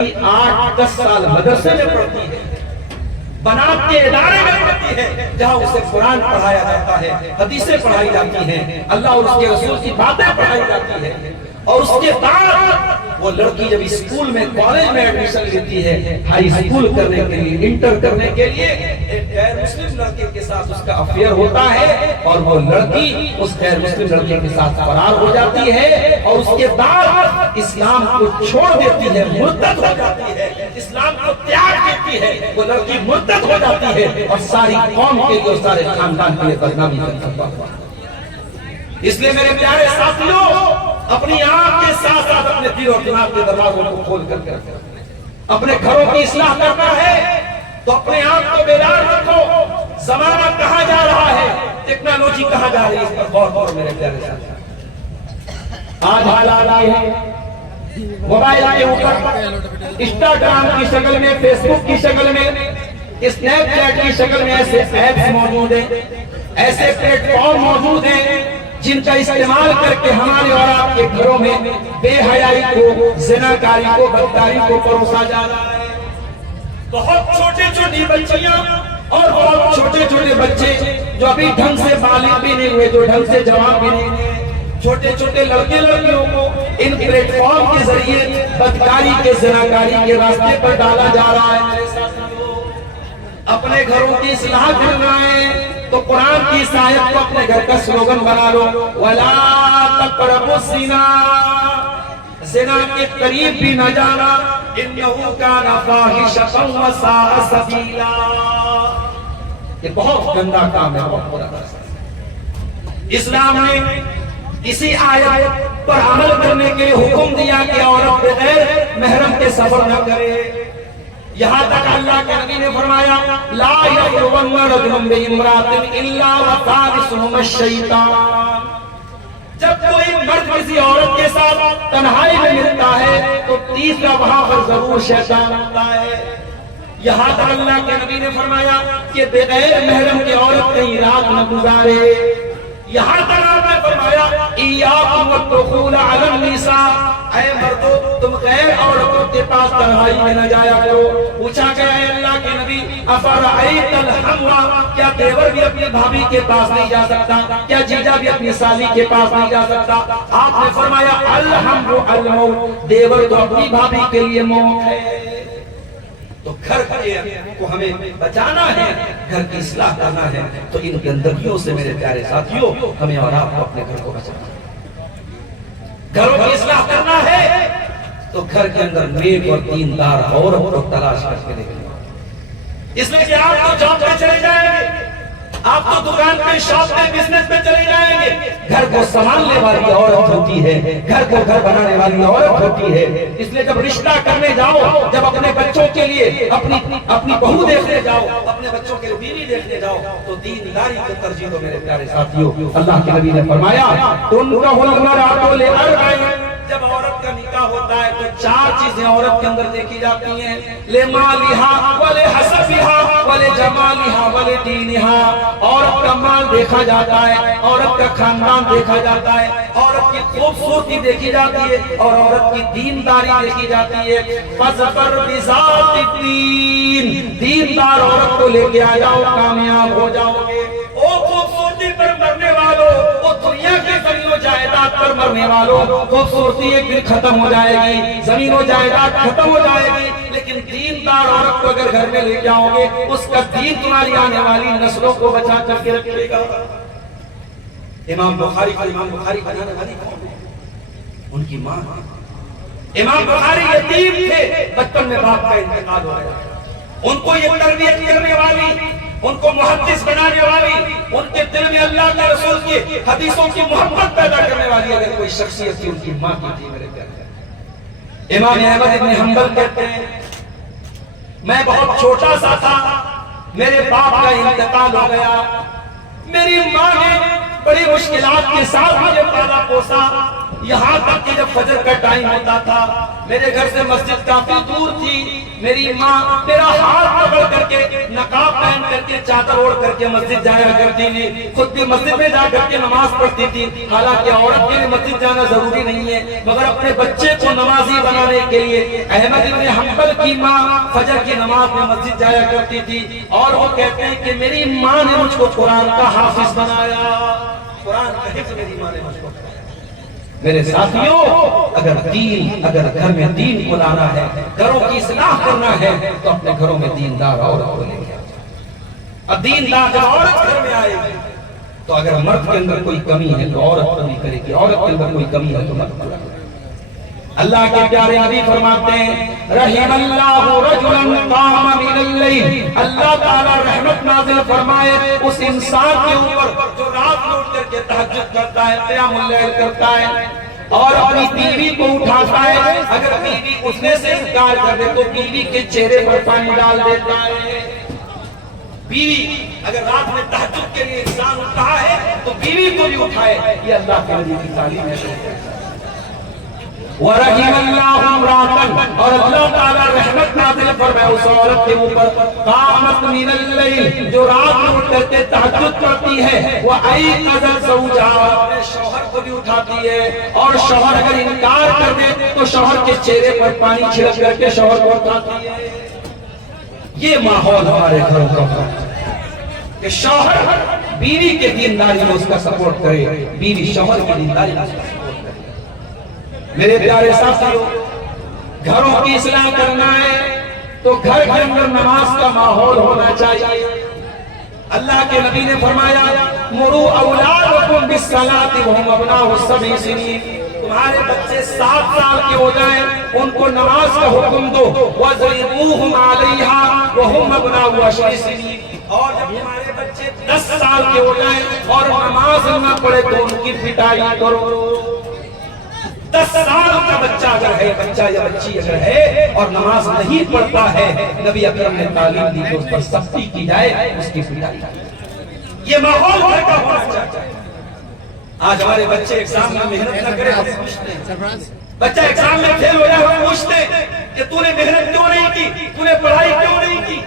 8-10 سال مدرسے میں پڑھتی ہے، بنات کے ادارے میں پڑھتی ہے جہاں اسے قرآن پڑھایا جاتا ہے، حدیثیں پڑھائی جاتی ہیں، اللہ اور اس کے رسول کی باتیں پڑھائی جاتی ہیں، اور اس کے بعد وہ لڑکی جب اسکول میں کالج میں ایڈمیشن لیتی ہے، ہائی اسکول کرنے کے لیے، انٹر کرنے کے لیے، ایک غیر مسلم لڑکے کے ساتھ اس کا افیئر ہوتا ہے، اور وہ لڑکی اس غیر مسلم لڑکے کے ساتھ فرار ہو جاتی ہے، اور اس کے بعد اسلام کو چھوڑ دیتی ہے، مرتد ہو جاتی ہے، اسلام کو تیاگ دیتی ہے، وہ لڑکی مرتد ہو جاتی ہے، اور ساری قوم کے لیے، سارے خاندان کے لیے بدنامی کا سبب ہوا۔ اس لیے میرے پیارے ساتھیوں، اپنی آنکھ کے ساتھ ساتھ اپنے دل اور دماغ کے دروازوں کو کھول کر کے رکھو۔ اپنے گھروں کی اصلاح کرنا ہے تو اپنے آپ کو بیدار رکھو۔ زمانہ کہاں جا رہا ہے، ٹیکنالوجی کہاں جا رہی ہے، اس پر غور کرو میرے پیارے ساتھیوں۔ آج حالات آئے ہیں، موبائل کے اوپر انسٹاگرام کی شکل میں، فیس بک کی شکل میں، اسنیپ چیٹ کی شکل میں ایسے ایپس موجود ہیں، ایسے پلیٹ فارم موجود ہیں جن کا استعمال کر کے ہمارے اور آپ کے گھروں میں بے حیائی کو، زناکاری کو، بدکاری کو پروسا جا رہا ہے۔ بہت چھوٹے چھوٹی بچیاں اور بہت چھوٹے چھوٹے بچے جو ابھی ڈھنگ سے بالغ بھی نہیں ہوئے، جو ڈھنگ سے جوان بھی نہیں ہوئے، چھوٹے چھوٹے لڑکے لڑکیوں کو ان پلیٹ فارم کے ذریعے بدکاری کے، زناکاری کے راستے پر ڈالا جا رہا ہے۔ میرے ساتھیوں، اپنے گھروں کی اصلاح کرنا ہے تو قرآن کی اس آیت کو اپنے گھر کا سلوگن بنا لو، وَلَا تَقْرَبُوا الزِّنَا، زنا کے قریب بھی نہ جانا، إِنَّهُ كَانَ فَاحِشَةً وَسَاءَ سَبِيلًا۔ یہ بہت گندا کام ہے، بہت برا ہے۔ اسلام نے اسی آیت پر عمل کرنے کے لیے حکم دیا کہ عورت بغیر محرم کے سفر نہ کرے۔ یہاں تک اللہ کے نبی نے فرمایا لا یقربن رجل بامرأۃ الا وثالثهما الشیطان۔ جب کوئی مرد کسی عورت کے ساتھ تنہائی میں ملتا ہے تو تیسرا وہاں پر ضرور شیطان ہوتا ہے۔ یہاں تک اللہ کے نبی نے فرمایا کہ بغیر محرم کی عورت کہیں رات نہ گزارے۔ یہاں تک آپ نے فرمایا ایاکم والدخول علی النساء، اے مردو تم غیر عورتوں کے پاس تنہائی میں نہ جایا کرو۔ پوچھا گیا ہے اللہ کے نبی افرأیت الحموا، کیا دیور بھی اپنی بھابھی کے پاس نہیں جا سکتا، کیا جیجا بھی اپنی سالی کے پاس نہیں جا سکتا؟ آپ نے فرمایا الحمو الموت، دیور تو اپنی بھابھی کے لیے موت ہے۔ تو گھر کو ہمیں بچانا ہے، گھر کی اصلاح کرنا ہے، تو ان گندگیوں سے میرے پیارے ساتھیوں ہمیں اور آپ کو اپنے گھر کو بچانا ہے۔ گھروں کی اصلاح کرنا ہے تو گھر کے اندر نیک اور دیندار عورت کو تلاش کر کے دیکھیں۔ اس لیے کہ آپ تو جاب پہ چلے جائیں گے، آپ تو دکان پہ، شاپ پہ، بزنس پہ چلے جائیں گے، گھر کو سنبھالنے والی عورت ہوتی ہے، گھر کو گھر بنانے والی عورت ہوتی ہے۔ اس لیے جب رشتہ کرنے جاؤ، جب اپنے بچوں کے لیے اپنی بہو دیکھنے جاؤ، اپنے بچوں کے بیوی دیکھنے جاؤ تو دینداری کو ترجیح دو میرے پیارے ساتھیوں۔ اللہ کے نبی نے فرمایا تنکحُ المرأۃ لأربع، جب عورت کا نکاح ہوتا ہے تو 4 چیزیں عورت کے اندر دیکھی جاتی ہیں، لمالہا ولحسبہا ولجمالہا ولدینہا۔ عورت کا مال دیکھا جاتا ہے، عورت کا خاندان دیکھا جاتا ہے، عورت کی خوبصورتی دیکھی جاتی ہے، اور عورت کی دینداری دیکھی جاتی ہے۔ فَاظْفَرْ بِذَاتِ الدِّینِ، دیندار عورت کو لے کے آ جاؤ، کامیاب ہو جاؤ گے۔ او خوبصورتی پر مرنے والوں، او دنیا کے زمین و جائیداد پر مرنے والوں، خوبصورتی ایک دن ختم ہو جائے گی، زمین و جائیداد ختم ہو جائے گی، لیکن دیندار عورت کو اگر گھر میں لے جاؤ گے، اس کا دین تمہاری آنے والی نسلوں کو بچا کر کے رکھے گا۔ امام بخاری بنانے والی کون ہے؟ ان کی ماں۔ امام بخاری یتیم تھے، بچپن میں باپ کا انتقال ہو گیا، ان کو یہ تربیت کرنے والی، ان کو محدث بنانے والی، ان کے دل میں اللہ کے رسول کی حدیثوں کی محبت پیدا کرنے والی اگر کوئی شخصیت تھی، ان کی ماں کی تھی میرے پیارے۔ امام احمد بن حنبل کہتے ہیں میں بہت چھوٹا سا تھا، میرے باپ کا انتقال ہو گیا، میری ماں نے بڑی مشکلات کے ساتھ مجھے پالا پوسا، یہاں تک کہ جب فجر کا ٹائم ہوتا تھا، میرے گھر سے مسجد کافی دور تھی، میری ماں میرا ہاتھ پکڑ کر کے نقاب پہن کر کے چادر اوڑھ کر کے مسجد جایا کرتی تھی، خود بھی مسجد میں جا کر کے نماز پڑھتی تھی۔ حالانکہ عورت کے لیے مسجد جانا ضروری نہیں ہے، مگر اپنے بچے کو نمازی بنانے کے لیے احمد بن حنبل کی ماں فجر کی نماز میں مسجد جایا کرتی تھی، اور وہ کہتے ہیں کہ میری ماں نے مجھ کو قرآن کا حافظ بنایا، قرآن کا حفظ میری ماں نے مجھ کو بنایا۔ میرے ساتھیوں، اگر گھر میں دین کو لانا ہے، گھروں کی اصلاح کرنا ہے، تو اپنے گھروں میں دیندار عورت کو لے کے آئے۔ اب دیندار جب عورت گھر میں آئے گی تو اگر مرد کے اندر کوئی کمی ہے تو عورت پوری کرے گی، عورت کے اندر کوئی کمی ہے تو مرد پورا کرے گی۔ اللہ کے پیارے حبیب فرماتے ہیں رحم اللہ رجلا قام من اللیل، اللہ تعالیٰ رحمت نازل فرمائے اس انسان کے اوپر جو رات میں اٹھ کر کے تہجد کرتا ہے، قیام اللیل کرتا ہے اور اپنی بیوی کو اٹھاتا ہے۔ اگر بیوی اٹھنے سے انکار کر دے تو بیوی کے چہرے پر پانی ڈال دیتا ہے۔ بیوی اگر رات میں تہجد کے لیے انسان اٹھا ہے تو بیوی کو بھی اٹھائے، یہ اللہ کے نبی کی تعلیم ہے۔ وَرَحِمَ اللَّهُ امْرَأَةً، اور اللہ تعالیٰ رحمت نازل فرمائے اس عورت کے اوپر قامت من اللیل، جو رات میں اٹھ کر کے تہجد کرتی ہے، وَأَيْقَظَتْ زَوْجَهَا، اپنے شوہر کو بھی اٹھاتی ہے، اور شوہر اگر انکار کر دے تو شوہر کے چہرے پر پانی چھڑک کر کے شوہر کو اٹھاتی ہے۔ یہ ماحول ہمارے گھروں کا ہے کہ شوہر بیوی کے دینداری میں اس کا سپورٹ کرے، بیوی شوہر کی دینداری میں اس کا سپورٹ کرے۔ میرے پیارے ساتھیوں، گھروں کی اصلاح کرنا ہے تو گھر کے اندر نماز کا ماحول ہونا چاہیے۔ اللہ کے نبی نے فرمایا مروا اولادکم بالصلاۃ وهم ابناء 7 سنین، تمہارے بچے 7 سال کے ہو جائیں ان کو نماز کا حکم دو، وَضْرِبُوهُمْ عَلَيْهَا وَهُمْ ابْنَاءُ 10 سنین، اور جب تمہارے بچے 10 سال کے ہو جائیں اور نماز نہ پڑھے تو ان کی پٹائی کرو۔ 10 سال کا بچہ اگر ہے، بچہ یا بچی اگر ہے اور نماز نہیں پڑھتا ہے، نبی اکرم نے تعلیم دی کہ اس پر سختی کی جائے، اس کی پٹائی کی جائے۔ یہ ماحول گھر کا ہونا چاہیے۔ آج ہمارے بچے ایگزام میں محنت نہ کرے، ہم پوچھتے ہیں، بچہ ایگزام میں فیل ہو جائے، ہم پوچھتے ہیں کہ تو نے محنت کیوں نہیں کی، تو نے پڑھائی کیوں نہیں کی۔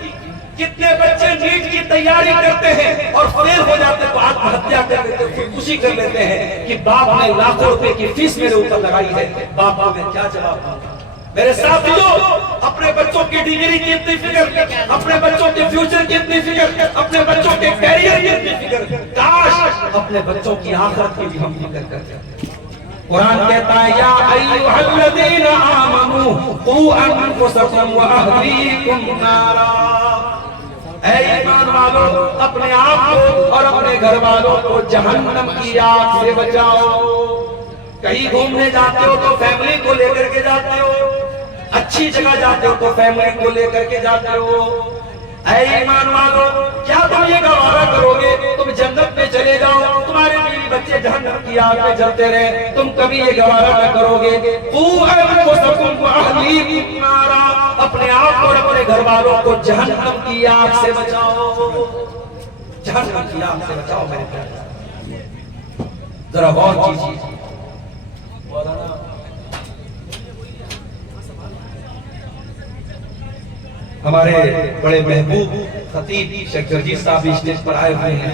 کتنے بچے نیٹ کی تیاری کرتے ہیں اور فیل ہو جاتے تو آتم ہتیا کر لیتے ہیں، خودکشی کر لیتے ہیں کہ باپ نے لاکھوں روپے کی فیس میرے اوپر لگائی ہے، باپ کو میں کیا جواب دوں۔ میرے ساتھیوں، اپنے بچوں کی ڈگری کی اتنی فکر، اپنے بچوں کے فیوچر کی اتنی فکر، اپنے بچوں کے کیریئر کی اتنی فکر، کاش اپنے بچوں کی آخرت کی بھی ہم فکر کرتے۔ قرآن کہتا ہے یا ایھا الذین آمنوا قوا انفسکم واہلیکم نارا، اے ایمان والو اپنے آپ کو اور اپنے گھر والوں کو جہنم کی آگ سے بچاؤ۔ کہیں گھومنے جاتے ہو تو فیملی کو لے کر کے جاتے ہو، اچھی جگہ جاتے ہو تو فیملی کو لے کر کے جاتے ہو۔ اے ایمان والو، کیا تم یہ گوارا کرو گے تم جنت میں چلے جاؤ، تمہارے بیوی بچے جہنم کی آگ میں جلتے رہے؟ تم کبھی یہ گوارا نہ کرو گے۔ قوا انفسکم واہلیکم نارا، اپنے آپ اور اپنے گھر والوں کو جہنم کی آگ سے بچاؤ، جہنم کی آگ سے بچاؤ۔ میرے پیارے ذرا غور کیجیے، ہمارے بڑے محبوب خطیب شیخ جرجیت صاحب بھی اسٹیج پر آئے ہوئے ہیں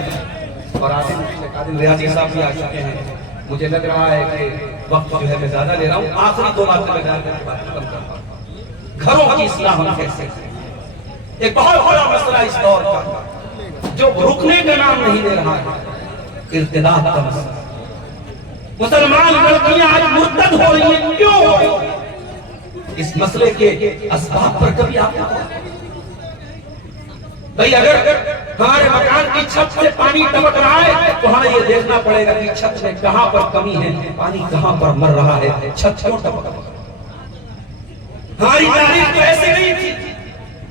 اور عادل ریاضی صاحب بھی آ چکے ہیں۔ مجھے لگ رہا ہے کہ وقت جو ہے میں زیادہ لے رہا ہوں، آخری 2 باتیں میں جان کر کے بات ختم کرتا ہوں۔ گھروں کی اصلاح ہم کیسے کریں؟ ایک بہت بڑا مسئلہ اس دور کا جو رکنے کا نام نہیں لے رہا ہے، ارتداد کا مسئلہ۔ مسلمان لڑکیاں آج مرتد ہو رہی ہیں، کیوں ہو رہی ہیں؟ اس مسئلے کے اسباب پر کبھی آپ کو بھئی اگر ہمارے مکان کی چھت سے پانی ٹپک رہا ہے تو ہمیں یہ دیکھنا پڑے گا کہ چھت میں کہاں پر کمی ہے، پانی کہاں پر مر رہا ہے، چھت کیوں ٹپک رہا ہے۔ ہماری تاریخ تو ایسی نہیں تھی،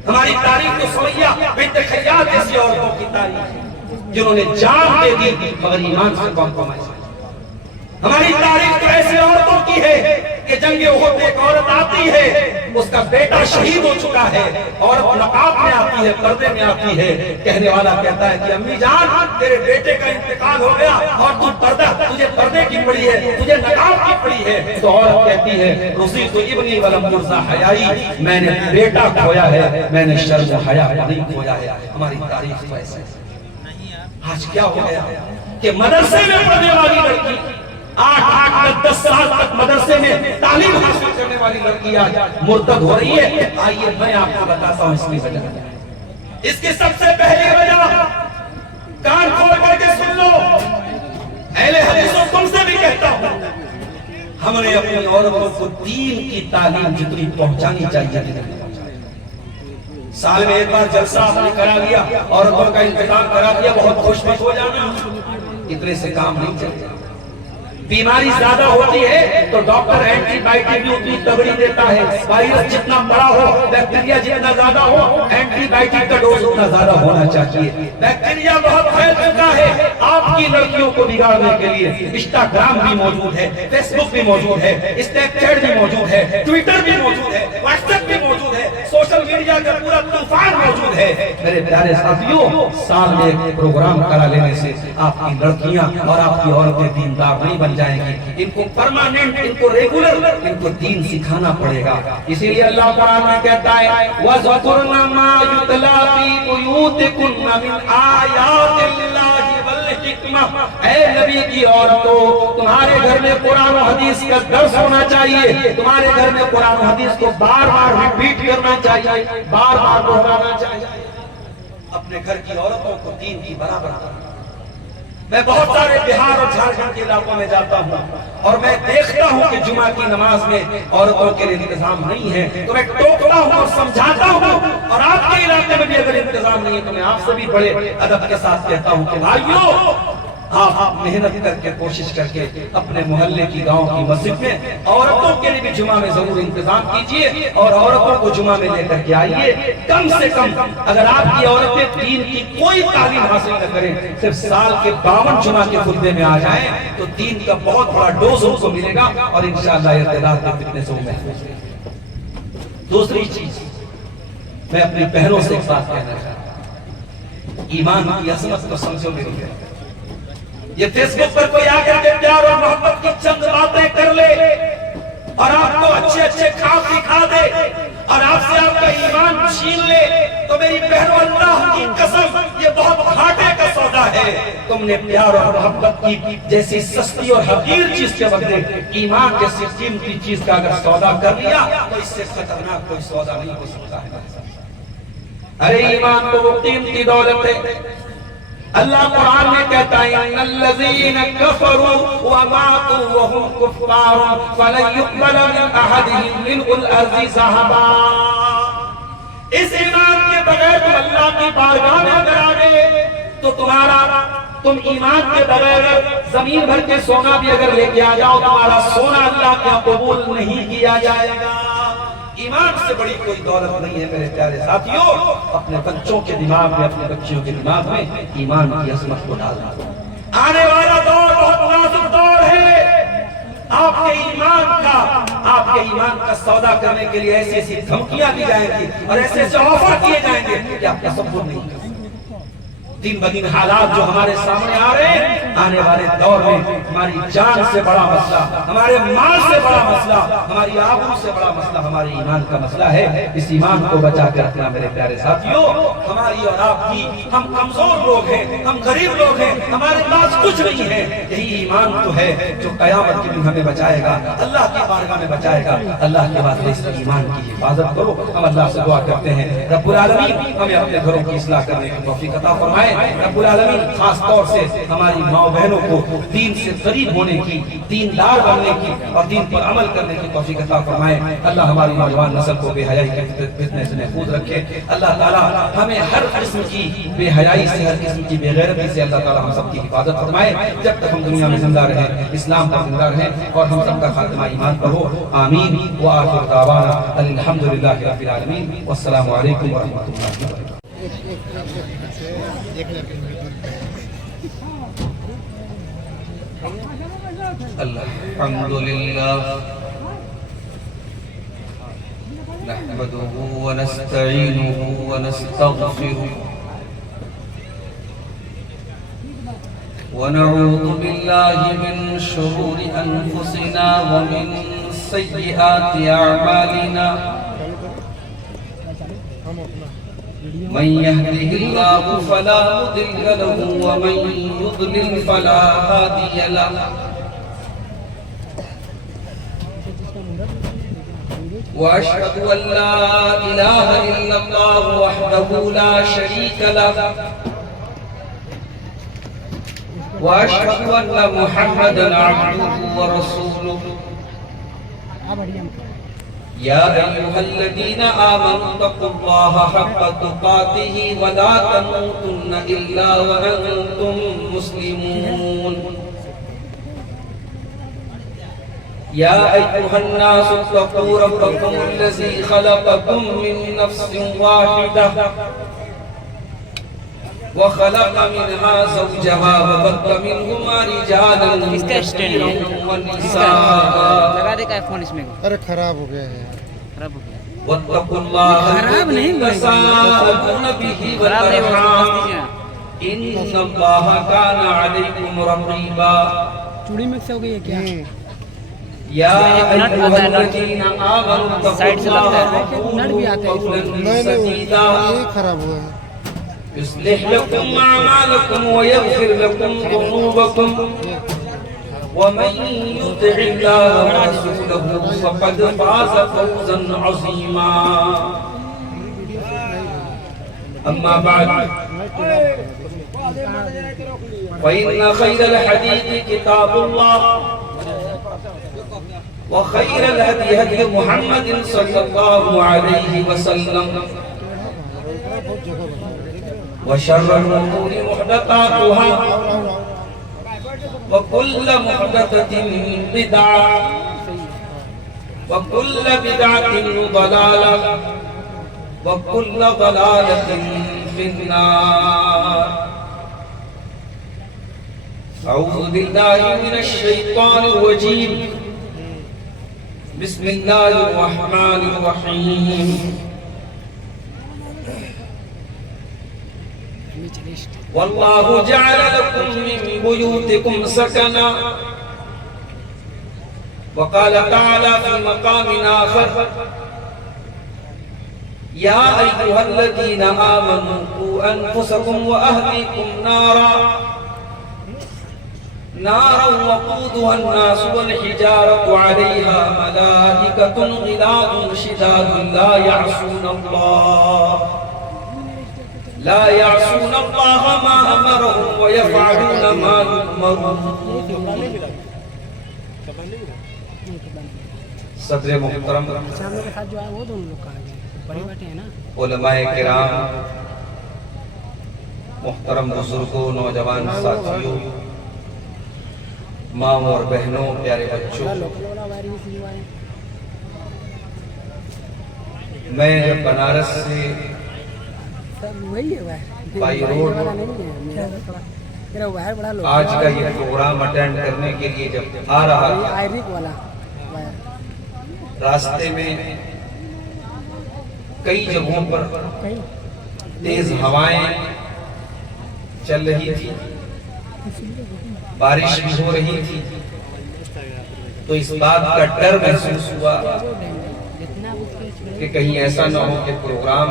ہماری تاریخ تو سمیہ بنت خیاط جیسی عورتوں کی تاریخ جنہوں نے جان دے دی مگر ایمان سے کمپرومائز کیا۔ ہماری تاریخ تو ایسی عورتوں کی ہے کہ جنگ احد میں ایک عورت آتی ہے اس کا بیٹا شہید ہو چکا ہے، عورت نقاب میں آتی ہے، پردے میں آتی ہے، کہنے والا کہتا ہے کہ امی جان تیرے بیٹے کا انتقال ہو گیا اور تجھے پردے کی پڑی ہے، تجھے نقاب کی پڑی ہے، تو عورت کہتی ہے رضیت ابنی ولم یرزا حیائی، میں نے بیٹا کھویا ہے، میں نے شرم و حیا نہیں کھویا ہے۔ ہماری تاریخ تو ایسے آج کیا ہو گیا کہ مدرسے میں پڑھنے والی لڑکی 8-10 سال تک مدرسے میں تعلیم حاصل کرنے والی لڑکی آج مرتد ہو رہی ہے۔ آئیے میں آپ کو بتاتا ہوں اس کی وجہ، اس کی سب سے پہلی وجہ کان کھول کر کے سن لو، اہل حدیثوں تم سے بھی کہتا ہوں، ہم نے اپنی عورتوں کو دین کی تعلیم جتنی پہنچانی چاہیے جتنی سال میں ایک بار جلسہ آپ نے کرا لیا، عورتوں کا انتظام کرا دیا، بہت خوش مت ہو جانا، اتنے سے کام نہیں چلتا۔ بیماری زیادہ ہوتی ہے تو ڈاکٹر اینٹی بائیوٹک بھی اتنی تگڑی دیتا ہے، وائرس جتنا بڑا ہو، بیکٹیریا جتنا زیادہ ہو، اینٹی بائیوٹک کا ڈوز اتنا زیادہ ہونا چاہیے۔ بیکٹیریا بہت پھیل چکا ہے، آپ کی لڑکیوں کو بگاڑنے کے لیے انسٹاگرام بھی موجود ہے، فیس بک بھی موجود ہے، اسنیپ چیٹ بھی موجود ہے، ٹویٹر بھی موجود ہے، واٹس ایپ بھی موجود ہے، سوشل میڈیا کا پورا طوفان موجود ہے۔ میرے پیارے ساتھیوں، سال میں ایک پروگرام کرا لینے سے آپ کی لڑکیاں اور آپ کی عورتیں دیندار نہیں بن جائیں گی، ان کو پرماننٹ، ان کو ریگولر، ان کو دین سکھانا پڑے گا۔ اسی لیے اللہ قرآن میں کہتا ہے وَذْكُرْنَ مَا يُتْلَىٰ فِي بُيُوتِكُنَّ مِنْ آيَاتِ اللَّهِ وَالْحِكْمَةِ، اے نبی کی عورتوں، تمہارے گھر میں قرآن و حدیث کا درس ہونا چاہیے، تمہارے گھر میں قرآن و حدیث کو بار بار ریپیٹ کرنا چاہیے، بار بار دہرانا چاہیے، اپنے گھر کی عورتوں کو دین کی برابر کرنا۔ میں بہت سارے بہار اور جھارکھنڈ کے علاقوں میں جاتا ہوں اور میں دیکھتا ہوں کہ جمعہ کی نماز میں عورتوں کے لیے انتظام نہیں ہے، تو میں ٹوکتا ہوں اور سمجھاتا ہوں، اور آپ کے علاقے میں بھی اگر انتظام نہیں ہے تو میں آپ سے بھی بڑے ادب کے ساتھ کہتا ہوں کہ بھائیو، آپ محنت کر کے کوشش کر کے اپنے محلے کی گاؤں کی مسجد میں عورتوں کے لیے بھی جمعہ میں ضرور انتظام کیجئے اور عورتوں کو جمعہ میں لے کر کے آئیے۔ کم سے کم اگر آپ کی عورتیں دین کی کوئی تعلیم حاصل نہ کریں، صرف سال کے 52 جمعہ کے خطبے میں آ جائیں تو دین کا بہت بڑا ڈوز ان کو ملے گا اور انشاءاللہ ارتداد کے فتنے سے وہ محفوظ رہیں گے۔ دوسری چیز میں اپنی بہنوں سے ایک بات کہنا چاہتا ہوں، ایمان کی عظمت کو سمجھو میری بہن۔ یہ فیس بک پر کوئی آ کر کے پیار اور محبت کی چند باتیں کر لے اور آپ کو اچھے اچھے خواب دکھا دے اور آپ سے آپ کا ایمان چھین لے تو میری بہنوں، اللہ کی قسم یہ بہت گھاٹے کا سودا ہے۔ تم نے پیار اور محبت کی جیسی سستی اور حقیر چیز کے بدلے ایمان جیسی قیمتی چیز کا اگر سودا کر لیا تو اس سے خطرناک کوئی سودا نہیں ہو سکتا ہے۔ ارے ایمان تو وہ قیمتی دولت ہے، اللہ قرآن میں کہتا ہے ان الذین کفروا وماتوا وهم کفار فلن يقبل من احدهم ملء الارض ذهبا۔ اس ایمان کے بغیر تم اللہ کی بارگاہ میں اگر آ گئے تو تم ایمان کے بغیر زمین بھر کے سونا بھی اگر لے کے آ جاؤ تمہارا سونا اللہ کا قبول نہیں کیا جائے گا۔ ایمان سے بڑی کوئی دولت نہیں ہے میرے پیارے ساتھیوں۔ اپنے بچوں کے دماغ میں، اپنے بچیوں کے دماغ میں ایمان کی عظمت کو ڈالنا۔ آنے والا دور بہت نازک دور ہے، آپ کے ایمان کا سودا کرنے کے لیے ایسی ایسی دھمکیاں دی جائیں گی اور ایسے ایسے آفر کیے جائیں گے کہ آپ تصور نہیں کر سکتے۔ دن بدن حالات جو ہمارے سامنے آ رہے ہیں، آنے والے دور میں ہماری جان سے بڑا مسئلہ، ہمارے مال سے بڑا مسئلہ، ہماری آبرو سے بڑا مسئلہ ہمارے ایمان کا مسئلہ ہے۔ اس ایمان کو بچا کے رکھنا میرے پیارے ساتھیوں۔ ہماری اور آپ کی، ہم کمزور لوگ ہیں، ہم غریب لوگ ہیں، ہمارے پاس کچھ نہیں ہے، یہی ایمان تو ہے جو قیامت کے دن ہمیں بچائے گا، اللہ کی بارگاہ میں بچائے گا۔ اللہ کے واسطے اس ایمان کی حفاظت کرو۔ ہم اللہ سے دعا کرتے ہیں رب العالمین ہمیں اپنے گھروں کی اصلاح کرنے کی توفیق عطا فرمائے۔ رب العالمین خاص طور سے ہماری ماں بہنوں کو دین سے قریب ہونے کی، دیندار بننے کی اور دین پر عمل کرنے کی توفیق عطا فرمائے۔ اللہ ہماری نوجوان نسل کو بے حیائی کے فتنے سے محفوظ رکھے۔ اللہ تعالیٰ ہمیں ہر قسم کی بے حیائی سے، ہر قسم کی بے غیرتی سے اللہ تعالیٰ ہم سب کی حفاظت فرمائے۔ جب تک ہم دنیا میں زندہ رہیں، اسلام پر زندہ رہیں اور ہم سب کا خاتمہ ایمان پر ہو، آمین۔ وآخر دعوانا الحمدللہ رب العالمین، والسلام علیکم ورحمۃ اللہ وبرکاتہ۔ الحمدللہ نحمده ونستعينه ونستغفره ونعوذ بالله من شرور أنفسنا ومن سيئات أعمالنا من يهده الله فلا مضل له ومن يضلل فلا هادي له وأشهد أن لا إله إلا الله وحده لا شريك له وأشهد أن محمدا عبده ورسوله يا أيها الذين آمنوا اتقوا الله حق تقاته ولا تموتن إلا وأنتم مسلمون يا أيها الناس اتقوا ربكم الذي خلقكم من نفس واحدة وخلق منها زوجها وبث منهما رجالا كثيرا ونساء ارے خراب ہو گیا ہے واتقوا الله الذي تساءلون به والأرحام إن الله كان عليكم رقيبا چوڑی مکس ہو گئی ہے کیا؟ يا أيها الذين آمنوا اتقوا الله وقولوا قولا سديدا یہ خراب ہوا ہے يصلح لكم أعمالكم ويغفر لكم ذنوبكم ومن يطع الله ورسوله فقد فاز فوزا عظيما أما بعد فإن خير الحديث كتاب الله وخير الهدي هدي محمد صلى الله عليه وسلم وشر الأمور محدثاتها وكل محدثة بدعة وكل بدعة ضلالة وكل ضلالة في النار أعوذ بالله من الشيطان الرجيم بسم الله الرحمن الرحيم والله جعل لكم من بيوتكم سكنا وقال تعالى في مقام آخر يا أيها الذين آمنوا قوا أنفسكم وأهليكم نارا وقودها الناس والحجارة عليها ملائكة غلاظ شداد لا يعصون الله ما أمرهم ويفعلون ما يؤمرون صدر محترم سامنے کے ساتھ جو ہے وہ دونوں لوگ کہا گئے بڑی بیٹے ہیں نا علماء کرام محترم بزرگوں نوجوان ساتھیوں ماں اور بہنوں پیارے بچوں میں بنارس سے بائی روڈ آج کا یہ پروگرام اٹینڈ کرنے کے لیے جب آ رہا تھا راستے میں کئی جگہوں پر تیز ہوائیں چل رہی تھی بارش بھی ہو رہی تھی تو اس بات کا ڈر محسوس ہوا کہ کہیں ایسا نہ ہو کہ پروگرام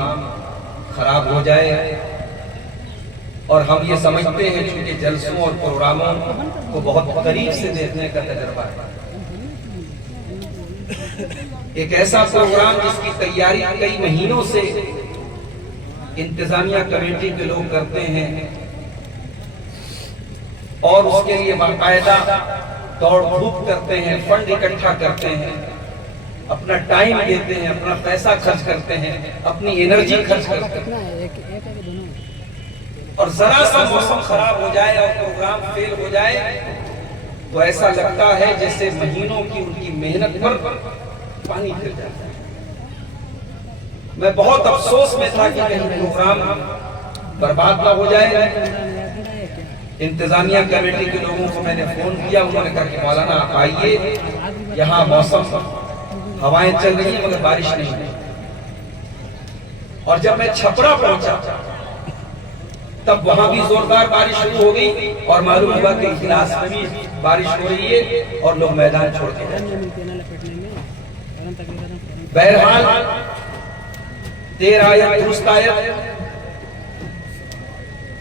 خراب ہو جائے اور ہم یہ سمجھتے ہیں چونکہ جلسوں اور پروگراموں کو بہت قریب سے دیکھنے کا تجربہ ہے ایک ایسا پروگرام جس کی تیاری کئی مہینوں سے انتظامیہ کمیٹی کے لوگ کرتے ہیں اور اس کے لیے باقاعدہ دوڑ دھوپ کرتے ہیں فنڈ اکٹھا کرتے ہیں اپنا ٹائم دیتے ہیں اپنا پیسہ خرچ کرتے ہیں اپنی انرجی خرچ کرتے ہیں اور ذرا سا موسم خراب ہو جائے اور پروگرام فیل ہو جائے تو ایسا لگتا ہے جیسے مہینوں کی ان کی محنت پر پانی پھر جاتا ہے میں بہت افسوس میں تھا کہ کہیں پروگرام برباد نہ ہو جائے انتظامیہ کمیٹی کے لوگوں کو میں نے فون کیا انہوں نے کہا کہ مولانا آپ آئیے یہاں موسم ہوائیں چل رہی ہیں مگر بارش نہیں ہے اور جب میں چھپرا پہنچا تب وہاں بھی زوردار بارش شروع ہو گئی اور معلوم ہوا کہ اجلاس میں بھی بارش ہو رہی ہے اور لوگ میدان چھوڑ کے جائیں۔ بہرحال دیر آیت درست آیت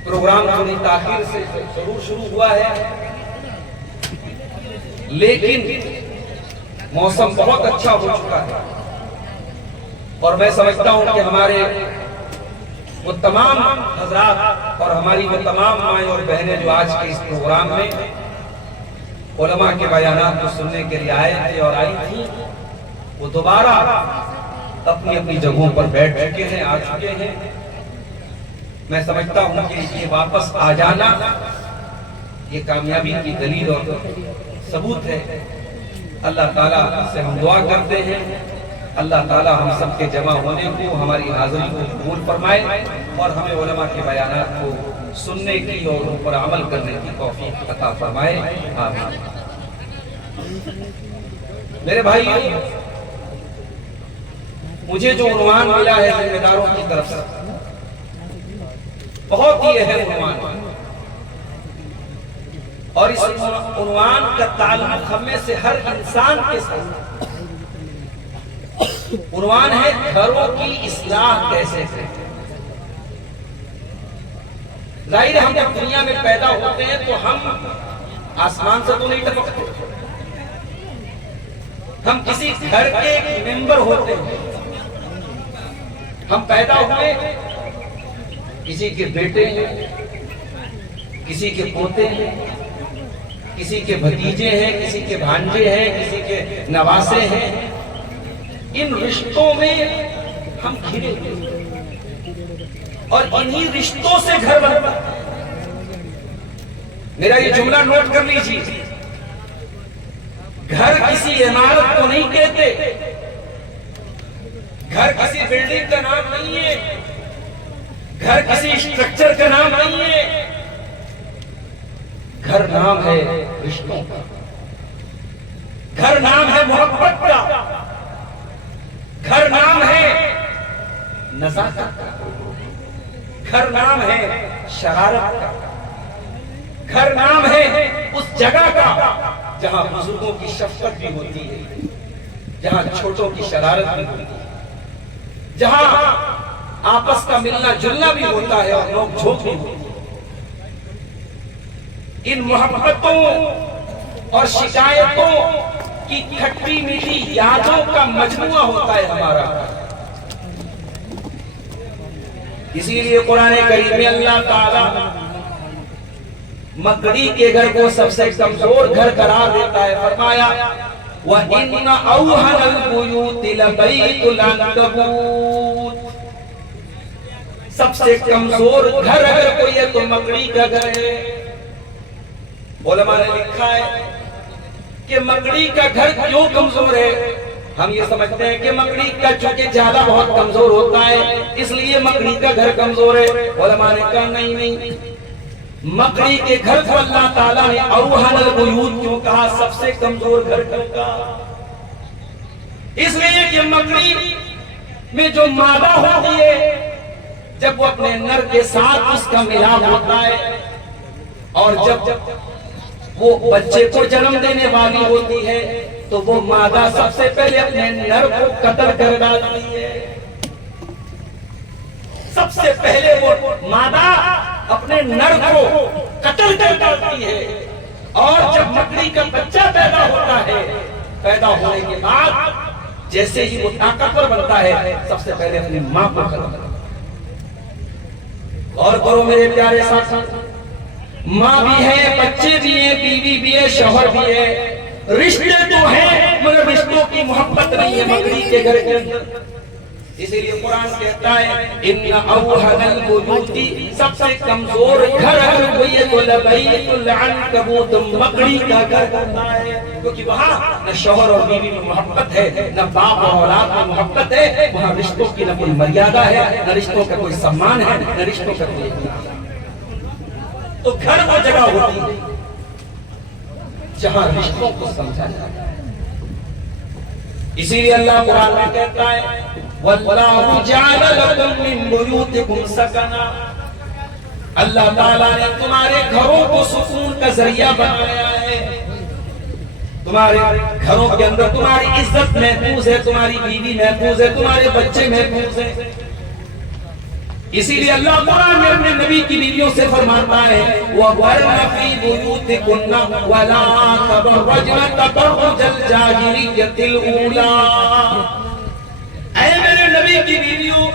پروگرام تھوڑی تاخیر سے ضرور شروع ہوا ہے، لیکن موسم بہت اچھا ہو چکا ہے اور میں سمجھتا ہوں کہ ہمارے وہ تمام حضرات اور ہماری وہ تمام مائیں اور بہنیں جو آج کے اس پروگرام میں علماء کے بیانات کو سننے کے لیے آئے تھے اور آئی تھی، وہ دوبارہ اپنی اپنی جگہوں پر بیٹھ چکے ہیں، آ چکے ہیں۔ میں سمجھتا ہوں کہ یہ واپس آ جانا یہ کامیابی کی دلیل اور ثبوت ہے۔ اللہ تعالیٰ سے ہم دعا کرتے ہیں اللہ تعالیٰ ہم سب کے جمع ہونے کو، ہماری حاضری کو قبول فرمائے اور ہمیں علماء کے بیانات کو سننے کی اور ان پر عمل کرنے کی توفیق عطا فرمائے، آمین۔ میرے بھائی، مجھے جو عنوان ملا ہے ذمہ داروں کی طرف سے بہت ہی اہم عنوان، اور اس عنوان کا تعلق ہم میں سے ہر انسان کے ساتھ۔ عنوان ہے گھروں کی اصلاح کیسے کریں۔ ظاہر ہے ہم جب دنیا میں پیدا ہوتے ہیں تو ہم آسمان سے تو نہیں ٹپکتے، ہم کسی گھر کے ایک ممبر ہوتے ہیں۔ ہم پیدا ہوئے کسی کے بیٹے ہیں، کسی کے پوتے ہیں، کسی کے بھتیجے ہیں، کسی کے بھانجے ہیں، کسی کے نواسے ہیں۔ ان رشتوں میں ہم گھرے اور انہی رشتوں سے گھر بنتا ہے۔ میرا یہ جملہ نوٹ کر لیجیے، گھر کسی عمارت کو نہیں کہتے، گھر کسی بلڈنگ کا نام نہیں ہے، گھر کسی اسٹرکچر کا نام نہیں ہے، گھر نام ہے رشتوں کا، گھر نام ہے محبت کا، گھر نام ہے نزاکت کا، گھر نام ہے شرارت کا، گھر نام ہے اس جگہ کا جہاں بزرگوں کی شفقت بھی ہوتی ہے، جہاں چھوٹوں کی شرارت بھی ہوتی ہے، جہاں آپس کا ملنا جلنا بھی ہوتا ہے اور نوک جھوک بھی ہوتی ہے۔ ان محبتوں اور شکایتوں کی کھٹی میٹھی یادوں کا مجموعہ ہوتا ہے ہمارا۔ اسی لیے قرآن کریم میں اللہ تعالی مکڑی کے گھر کو سب سے کمزور گھر قرار دیتا ہے، فرمایا وَإِنَّ أَوْهَنَ الْبُيُوتِ لَبَيْتُ الْعَنكَبُوتِ، سب سے کمزور گھر اگر کوئی ہے تو مکڑی کا گھر ہے۔ علماء نے لکھا ہے کہ مکڑی کا گھر کیوں کمزور ہے؟ ہم یہ سمجھتے ہیں کہ مکڑی کا چونکہ جالا بہت کمزور ہوتا ہے اس لیے مکڑی کا گھر کمزور ہے۔ علماء نے کہا نہیں، مکڑی کے گھر کو اللہ تعالیٰ نے اوہن البیوت کیوں کہا، سب سے کمزور گھر کیوں کہا؟ اس لیے کہ مکڑی میں جو مادہ ہوتی ہے جب وہ اپنے نر کے ساتھ اس کا ملاپ ہوتا ہے اور جب وہ بچے کو جنم دینے والی ہوتی ہے تو وہ مادہ سب سے پہلے اپنے نر کو قتل کر ڈالتی ہے۔ سب سے پہلے وہ مادہ اپنے نر کو قتل کر ڈالتی ہے، اور جب مکڑی کا بچہ پیدا ہوتا ہے، پیدا ہونے کے بعد جیسے ہی وہ طاقتور بنتا ہے سب سے پہلے اپنی ماں کو قتل کرتا ہے۔ اور کرو میرے پیارے ساتھی، ماں بھی ہے، بچے بھی ہیں، بیوی بھی ہے، شوہر بھی ہے، رشتے تو ہیں مگر رشتوں کی محبت نہیں ہے مکڑی کے گھر کے اندر۔ اسی لیے قرآن کہتا ہے ان اوہن البیوت، سب سے کمزور گھر اگر کوئی ہے تو لبیت العنکبوت، مکڑی کا گھر ہوتا ہے، کیونکہ وہاں نہ شوہر اور بیوی میں محبت ہے، نہ باپ اور اولاد میں محبت ہے، وہاں رشتوں کی نہ کوئی مریادہ ہے، نہ رشتوں کا کوئی سمان ہے، نہ رشتوں کا کوئی احترام ہے۔ تو گھر وہ جگہ ہوتی ہے جہاں رشتوں کو سمجھا جاتا ہے۔ اسی لیے اللہ قرآن میں کہتا ہے واللہ جعل لکم من بیوتکم سکنا، اللہ تعالیٰ نے تمہارے گھروں کو سکون کا ذریعہ بنایا ہے، تمہارے گھروں کے اندر تمہاری عزت محفوظ ہے، تمہاری بیوی محفوظ ہے، تمہارے بچے محفوظ ہیں۔ اسی لیے اللہ قرآن میں اپنے نبی کی بیویوں سے فرماتا ہے وَقَرْنَ فِي بُيُوتِكُنَّ وَلَا تَبَرَّجْنَ تَبَرُّجَ الْجَاهِلِيَّةِ الْأُولَىٰ، اے میرے نبی کی بیویوں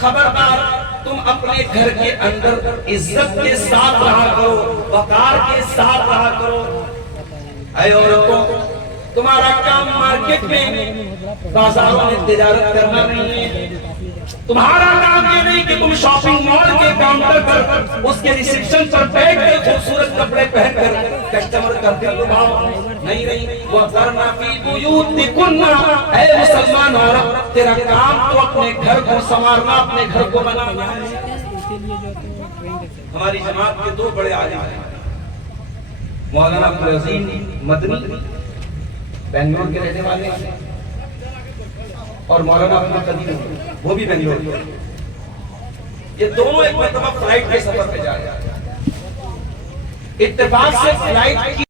خبردار، تم اپنے گھر کے اندر عزت کے ساتھ رہا کرو، وقار کے ساتھ رہا کرو۔ اے عورتوں، تمہارا کام مارکیٹ میں بازاروں میں تجارت کرنا نہیں ہے، تمہارا کام یہ نہیں کہ تم شاپنگ مال کے کاؤنٹر پر اس کے ریسیپشن پر بیٹھ کے خوبصورت کپڑے پہن کر کسٹمر کا دل لبھاؤ، نہیں نہیں۔ وَقَرْنَ فِي بُيُوتِكُنَّ، اے مسلمان عورت، تیرا کام تو اپنے گھر کو سنوارنا، اپنے گھر کو بنانا ہے۔ اسی لیے جو ہے تو ٹرین کرتے ہیں۔ ہماری جماعت کے دو بڑے عالم ہیں، مولانا عبدالعظیم مدنی بنگلور کے رہنے والے ہیں، اور مولانا عبد القدیم وہ بھی بنگلور کے، یہ دونوں ایک مرتبہ فلائٹ کے سفر پہ جا رہے ہیں، اتفاق سے فلائٹ کی